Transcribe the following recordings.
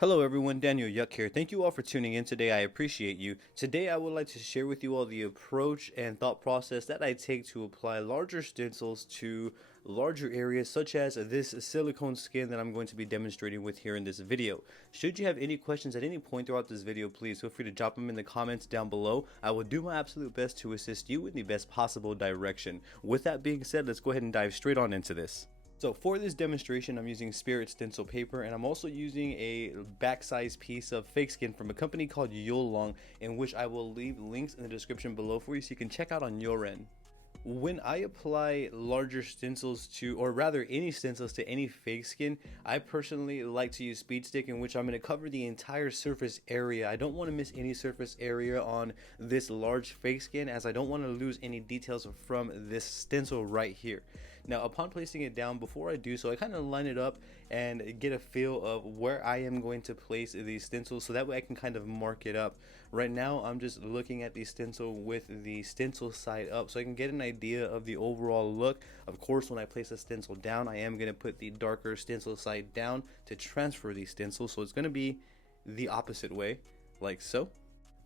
Hello everyone, Daniel Yuck here. Thank you all for tuning in today. I appreciate you. Today I would like to share with you all the approach and thought process that I take to apply larger stencils to larger areas such as this silicone skin that I'm going to be demonstrating with here in this video. Should you have any questions at any point throughout this video, please feel free to drop them in the comments down below. I will do my absolute best to assist you in the best possible direction. With that being said, let's go ahead and dive straight on into this. So for this demonstration, I'm using Spirit Stencil Paper, and I'm also using a back-size piece of fake skin from a company called Yuelong, in which I will leave links in the description below for you so you can check out on your end. When I apply larger stencils to, or rather any stencils to any fake skin, I personally like to use speed stick, in which I'm going to cover the entire surface area. I don't want to miss any surface area on this large fake skin, as I don't want to lose any details from this stencil right here. Now upon placing it down, before I do so, I kind of line it up and get a feel of where I am going to place these stencils, so that way I can kind of mark it up. Right now I'm just looking at the stencil with the stencil side up so I can get an idea of the overall look. Of course, when I place a stencil down, I am going to put the darker stencil side down to transfer the stencil, so it's going to be the opposite way, like so.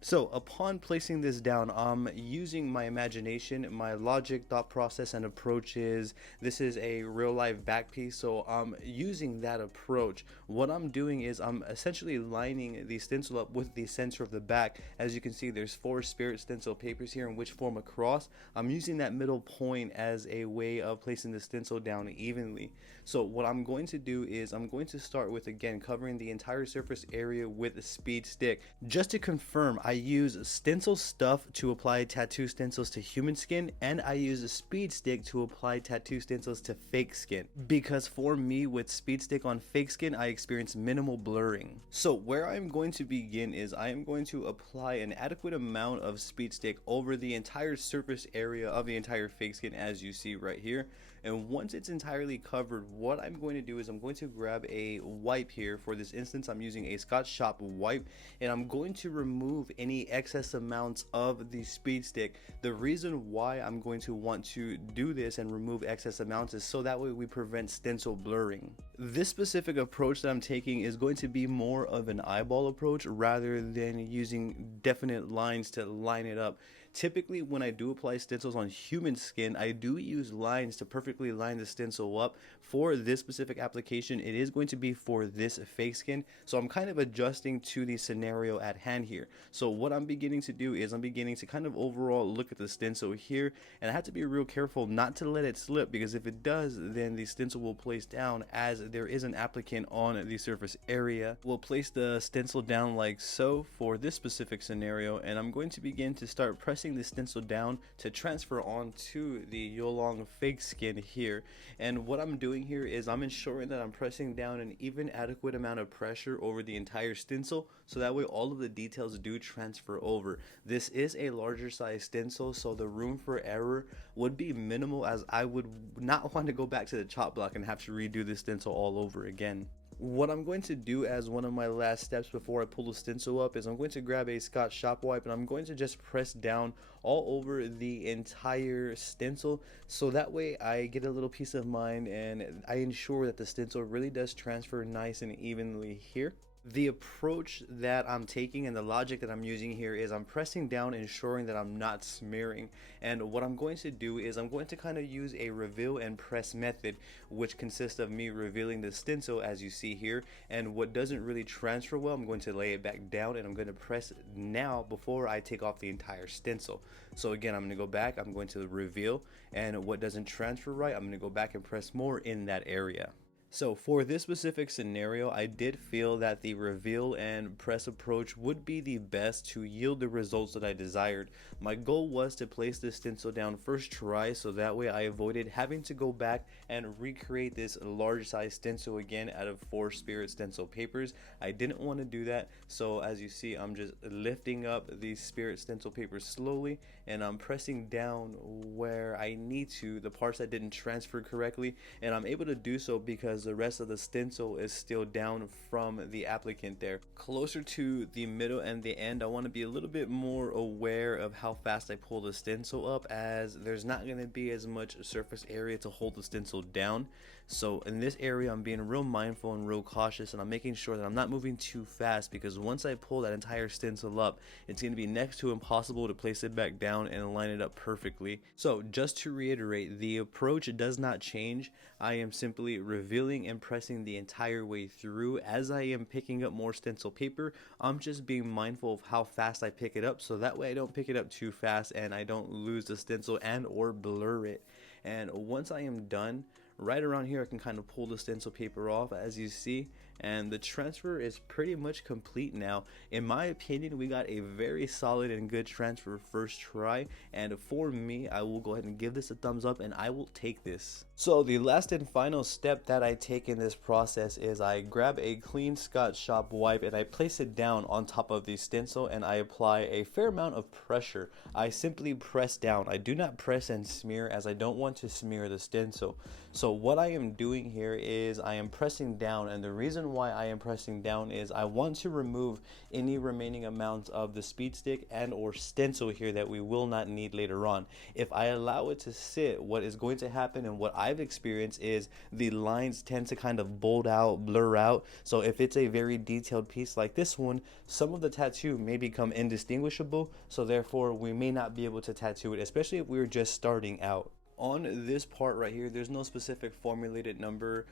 So upon placing this down, I'm using my imagination, my logic, thought process, and approaches. This is a real life back piece, so I'm using that approach. What I'm doing is I'm essentially lining the stencil up with the center of the back. As you can see, there's 4 Spirit Stencil Papers here in which form a cross. I'm using that middle point as a way of placing the stencil down evenly. So what I'm going to do is I'm going to start with, again, covering the entire surface area with a speed stick. Just to confirm, I use stencil stuff to apply tattoo stencils to human skin, and I use a speed stick to apply tattoo stencils to fake skin, because for me, with speed stick on fake skin, I experience minimal blurring. So where I'm going to begin is I am going to apply an adequate amount of speed stick over the entire surface area of the entire fake skin, as you see right here. And once it's entirely covered, what I'm going to do is I'm going to grab a wipe here. For this instance, I'm using a Scotch shop wipe, and I'm going to remove any excess amounts of the speed stick. The reason why I'm going to want to do this and remove excess amounts is so that way we prevent stencil blurring. This specific approach that I'm taking is going to be more of an eyeball approach rather than using definite lines to line it up. Typically, when I do apply stencils on human skin, I do use lines to perfectly line the stencil up. For this specific application, it is going to be for this fake skin, so I'm kind of adjusting to the scenario at hand here. So what I'm beginning to do is I'm beginning to kind of overall look at the stencil here, and I have to be real careful not to let it slip, because if it does, then the stencil will place down, as there is an applicant on the surface area. We'll place the stencil down like so for this specific scenario, and I'm going to begin to start pressing the stencil down to transfer onto the Yuelong fake skin here. And what I'm doing here is I'm ensuring that I'm pressing down an even adequate amount of pressure over the entire stencil, so that way all of the details do transfer over. This is a larger size stencil, so the room for error would be minimal, as I would not want to go back to the chop block and have to redo the stencil all over again. What I'm going to do as one of my last steps before I pull the stencil up is I'm going to grab a Scotch shop wipe, and I'm going to just press down all over the entire stencil, so that way I get a little peace of mind and I ensure that the stencil really does transfer nice and evenly here. The approach that I'm taking and the logic that I'm using here is I'm pressing down, ensuring that I'm not smearing. And what I'm going to do is I'm going to kind of use a reveal and press method, which consists of me revealing the stencil as you see here, and what doesn't really transfer well, I'm going to lay it back down, and I'm going to press now before I take off the entire stencil. So again, I'm going to go back, I'm going to reveal, and what doesn't transfer right, I'm going to go back and press more in that area. So for this specific scenario, I did feel that the reveal and press approach would be the best to yield the results that I desired. My goal was to place the stencil down first try, so that way I avoided having to go back and recreate this large size stencil again out of 4 Spirit Stencil Papers. I didn't want to do that, so as you see, I'm just lifting up these Spirit Stencil Papers slowly, and I'm pressing down where I need to, the parts that didn't transfer correctly, and I'm able to do so because the rest of the stencil is still down from the applicant there. Closer to the middle and the end, I want to be a little bit more aware of how fast I pull the stencil up, as there's not going to be as much surface area to hold the stencil down. So in this area, I'm being real mindful and real cautious, and I'm making sure that I'm not moving too fast, because once I pull that entire stencil up, it's going to be next to impossible to place it back down and line it up perfectly. So just to reiterate, the approach does not change. I am simply revealing and pressing the entire way through. As I am picking up more stencil paper, I'm just being mindful of how fast I pick it up, so that way I don't pick it up too fast and I don't lose the stencil and or blur it. And once I am done, right around here I can kind of pull the stencil paper off, as you see, and the transfer is pretty much complete now. In my opinion, we got a very solid and good transfer first try, and for me, I will go ahead and give this a thumbs up, and I will take this. So the last and final step that I take in this process is I grab a clean Scotch shop wipe and I place it down on top of the stencil, and I apply a fair amount of pressure. I simply press down. I do not press and smear, as I don't want to smear the stencil. So what I am doing here is I am pressing down, and the reason why I am pressing down is I want to remove any remaining amounts of the speed stick and or stencil here that we will not need later on. If I allow it to sit, what is going to happen, and what I've experienced, is the lines tend to kind of bold out, blur out. So if it's a very detailed piece like this one, some of the tattoo may become indistinguishable, so therefore we may not be able to tattoo it, especially if we're just starting out. On this part right here, there's no specific formulated number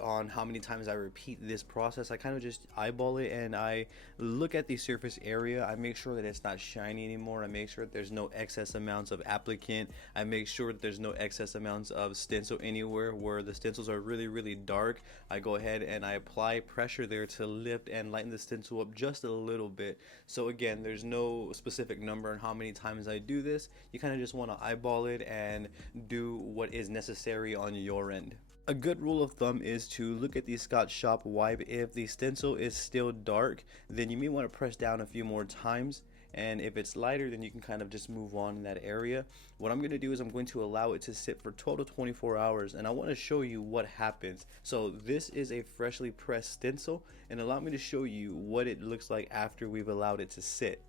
on how many times I repeat this process. I kind of just eyeball it and I look at the surface area. I make sure that it's not shiny anymore. I make sure that there's no excess amounts of applicant. I make sure that there's no excess amounts of stencil anywhere where the stencils are really dark. I go ahead and I apply pressure there to lift and lighten the stencil up just a little bit. So again, there's no specific number on how many times I do this. You kind of just want to eyeball it and do what is necessary on your end. A good rule of thumb is to look at the Scotch shop wipe. If the stencil is still dark, then you may want to press down a few more times, and if it's lighter, then you can kind of just move on in that area. What I'm going to do is I'm going to allow it to sit for 12 to 24 hours, and I want to show you what happens. So this is a freshly pressed stencil, and allow me to show you what it looks like after we've allowed it to sit.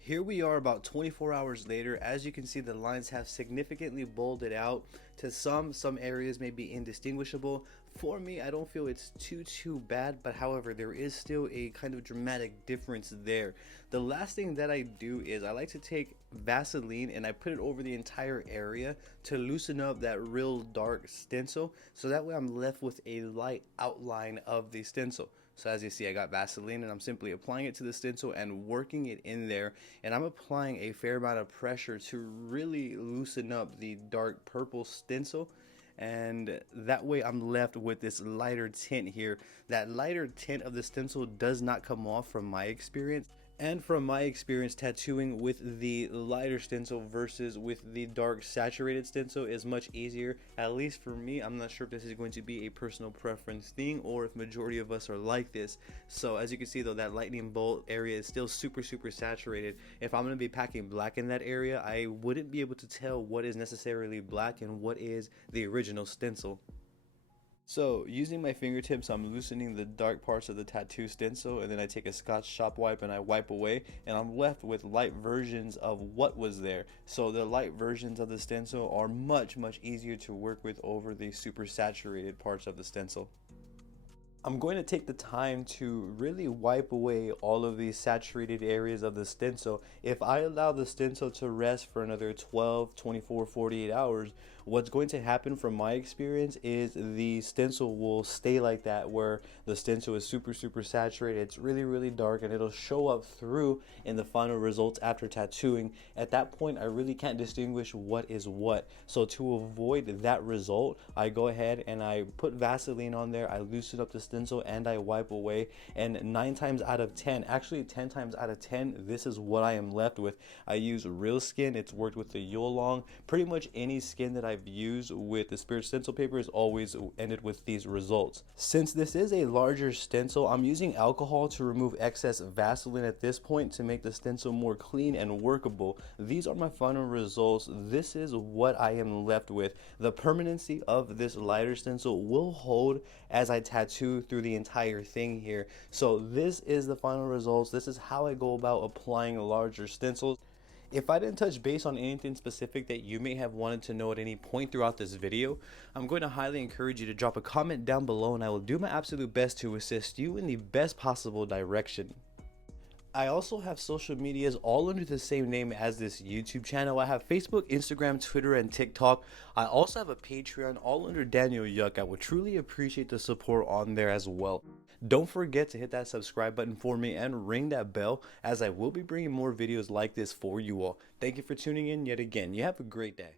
Here we are about 24 hours later. As you can see, the lines have significantly bolded out. To some areas may be indistinguishable. For me, I don't feel it's too bad, but however, there is still a kind of dramatic difference there. The last thing that I do is I like to take Vaseline and I put it over the entire area to loosen up that real dark stencil, so that way I'm left with a light outline of the stencil. So as you see, I got Vaseline and I'm simply applying it to the stencil and working it in there, and I'm applying a fair amount of pressure to really loosen up the dark purple stencil, and that way I'm left with this lighter tint here. That lighter tint of the stencil does not come off from my experience. And from my experience, tattooing with the lighter stencil versus with the dark saturated stencil is much easier, at least for me. I'm not sure if this is going to be a personal preference thing or if majority of us are like this. So as you can see though, that lightning bolt area is still super saturated. If I'm going to be packing black in that area, I wouldn't be able to tell what is necessarily black and what is the original stencil. So using my fingertips, I'm loosening the dark parts of the tattoo stencil, and then I take a Scotch shop wipe and I wipe away, and I'm left with light versions of what was there. So the light versions of the stencil are much easier to work with over the super saturated parts of the stencil. I'm going to take the time to really wipe away all of these saturated areas of the stencil. If I allow the stencil to rest for another 12, 24, 48 hours, what's going to happen from my experience is the stencil will stay like that, where the stencil is super saturated. It's really dark, and it'll show up through in the final results after tattooing. At that point, I really can't distinguish what is what. So to avoid that result, I go ahead and I put Vaseline on there, I loosen up the stencil, and I wipe away. And 9 times out of 10, actually 10 times out of 10, this is what I am left with. I use real skin. It's worked with the Yuelong. Pretty much any skin that I've used with the Spirit Stencil Paper has always ended with these results. Since this is a larger stencil, I'm using alcohol to remove excess Vaseline at this point to make the stencil more clean and workable. These are my final results. This is what I am left with. The permanency of this lighter stencil will hold as I tattoo through the entire thing here. So this is the final results. This is how I go about applying larger stencils. If I didn't touch base on anything specific that you may have wanted to know at any point throughout this video, I'm going to highly encourage you to drop a comment down below, and I will do my absolute best to assist you in the best possible direction. I also have social medias all under the same name as this YouTube channel. I have Facebook, Instagram, Twitter, and TikTok. I also have a Patreon all under Daniel Yuck. I would truly appreciate the support on there as well. Don't forget to hit that subscribe button for me and ring that bell, as I will be bringing more videos like this for you all. Thank you for tuning in yet again. You have a great day.